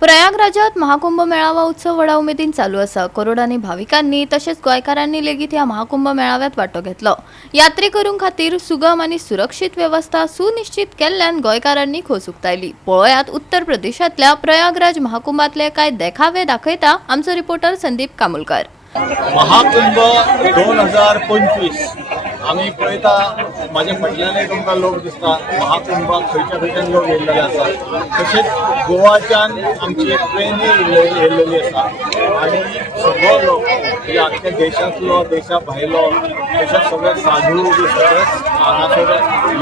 प्रयागराजात महाकुंभ मेळावा उत्सव व्हडा उमेदीन चालू असा. करोडांनी भाविकांनी तसेच गोंयकारांनी लेगीत ह्या महाकुंभ मेळाव्यात वांटो घेतलो. यात्रेकरूं खातीर सुगम आणि सुरक्षित व्यवस्था सुनिश्चित केल्ल्यान गोंयकारांनी खोस उक्तायली. पळयात उत्तर प्रदेशातल्या प्रयागराज महाकुंभातले काय देखावे दाखयता आमचो रिपोर्टर संदीप कामुलकर. महाकुंभ 2025 आम्ही पळयता माझ्या फाटल्यानय तुमकां लोक दिसता. महाकुंभाक खंयच्यान लोक येयल्ले आसा. तशेंच गोवाच्यान आमची एक ट्रेन येयल्लेली आसा आनी सगळो लोक म्हणजे आख्ख्या देशांतलो देशा भायलो तशेंच सगळे साधू बी सगळेच हांगासर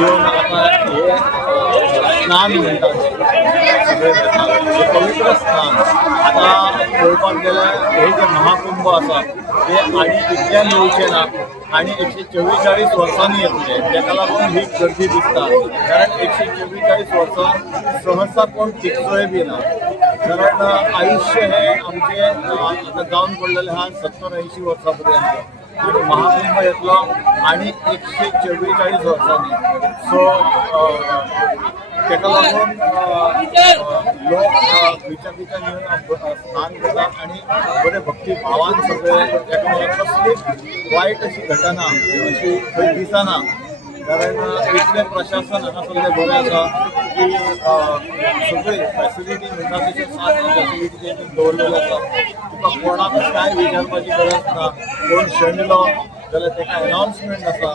येवन आतां हे स्नान म्हणटात सगळे हे पवित्र स्नान. आतां पळोवपाक गेल्यार हे जे महाकुंभ आसा ते आनी इतल्यान येवचे ना आणि 144 वर्सांनी येतले. ताका लागून ही गर्दी दिसता. कारण 144 वर्सां सहसा कोण टिकचोय बी ना. कारण आयुष्य हे आमचे आता जावन पडलेले आहा 70-80 वर्सां पर्यंत आणि महाकुंभ येतलो आणि 144 वर्सांनी. सो ताका लागून लोक खंयच्या खंयच्यान येवन स्नान करतात आणि बरे भक्ती भावान सगळे एकामेकांक कसलीच वायट अशी घटना अशी खंय दिसना. कारण इतले प्रशासन हांगासरले बरें आसा की सगळी फॅसिलिटी म्हणटा तशें सात फॅसिलिटी दवरलेल्यो आसा. तुका कोणाकच कांय विचारपाची गरज ना. कोण शेणलो जाल्यार ताका अनावन्समेंट आसा.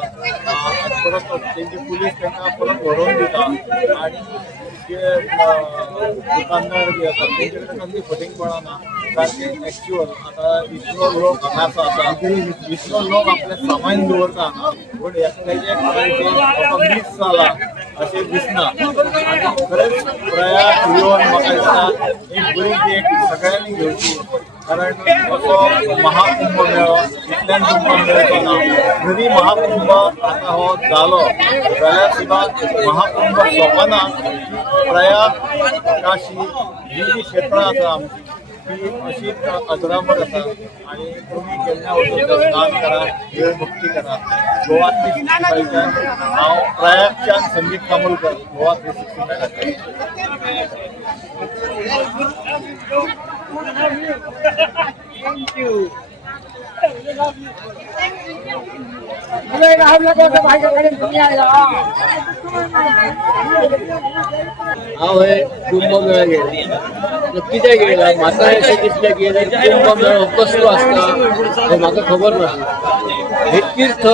परत तेंची पुलीस तांकां परत व्हरोन दिता आनी जे दुकानदार बी आसा तेंचे कडेन कसली फटींगपणां ना. सारकें एक्च्युअल आतां इतलो लोक हांगासर आसा इतलो लोक आपलें सामान दवरता हांगा पूण एकट्याचे म्हाका मिस जाला अशें दिसना. आनी खरेंच प्रयाग येवन म्हाका दिसता एक बरी ती एक सगळ्यांनी घेवची. कारण असो महाकुंभ मेळो इतल्यान तुमकां मेळचो ना. जरी महाकुंभ आतां हो जालो जाल्यार सुद्दां महाकुंभ सोंपना. प्रयाग काशी ही जी क्षेत्रां आसा आमची ती अशीच अजरामर आसा आणि तुमी केन्ना वचून स्नान करा देव भक्ती करा. गोवा 365 हांव प्रयागच्यान संदीप कामुलकर गोवा 365. हांव हे कुंभमेळा गेला कितें गेला म्हाका अशें दिसलें की कुंभमेळो कसलो आसता हें म्हाका खबर नासलें. हे तीर्थ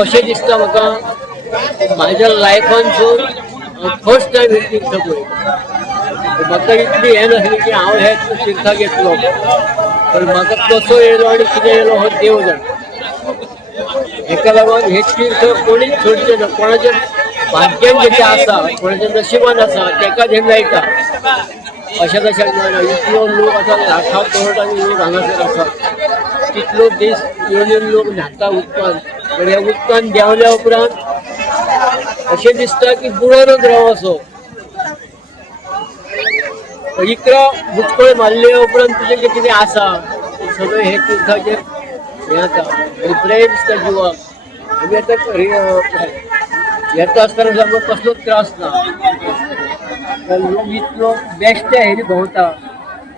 अशें दिसता म्हाका म्हाज्या लायफानसून फर्स्ट टायम हे तीर्थ पळयता. म्हाका इतली हें नासली की हांव हे तीर्थाक येतलो पण म्हाका कसो येयलो आनी कितें येयलो हो देव जाणा. हेका लागून हे तीर्थ कोणीच सोडचें ना. कोणाचें भाग्यान जेचें आसा कोणाच्या नशिबान आसा तेकाच हें मेळटा अशें कशें मेळना. इतलो लोक आसा लाखां करोडांनी लोक हांगासर आसा. तितलो देश येवन लोक न्हाता उदकान पण ह्या उदकान देंवल्या उपरांत अशें दिसता की बुडोनच राव असो. इकरा बुचकळे मारले उपरांत तुजें जें कितें आसा सगळें हे तीर्थाचेर हें जाता आनी बरें दिसता जिवाक. आमी आतां येता आसतना आमकां कसलोच त्रास ना. लोक इतलो बेश्ट्या हेणी भोंवता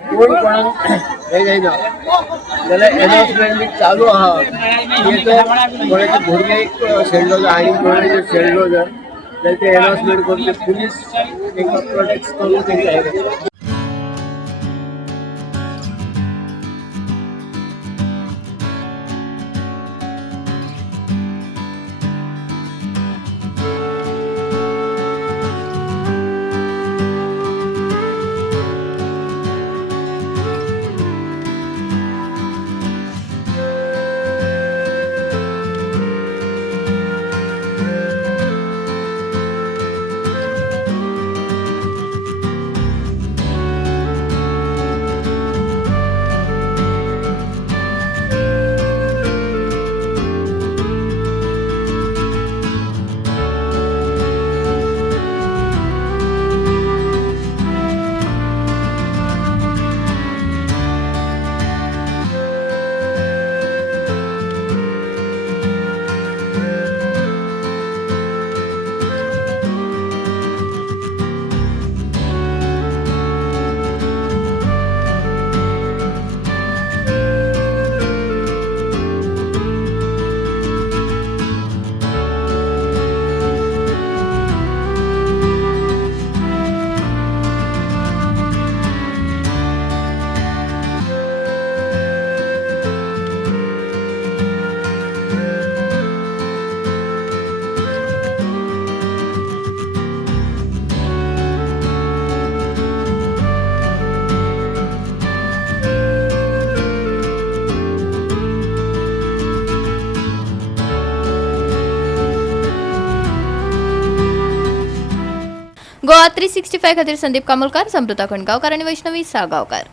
कोण कोणाक हें जायना. जाल्यार एनावन्समेंट बी चालू आहा की जर कोणाच्या भुरग्याक शेणलो जाय आनी कोणाचें शेणलो जाल्यार ते एनावन्समेंट करचे पुलीस तांकां प्रोटेक्ट करून तांकां हें करता. गोवा 365 खातीर संदीप कामोलकार, समृता खणगांवकार आणि वैष्णवी साळगांवकार.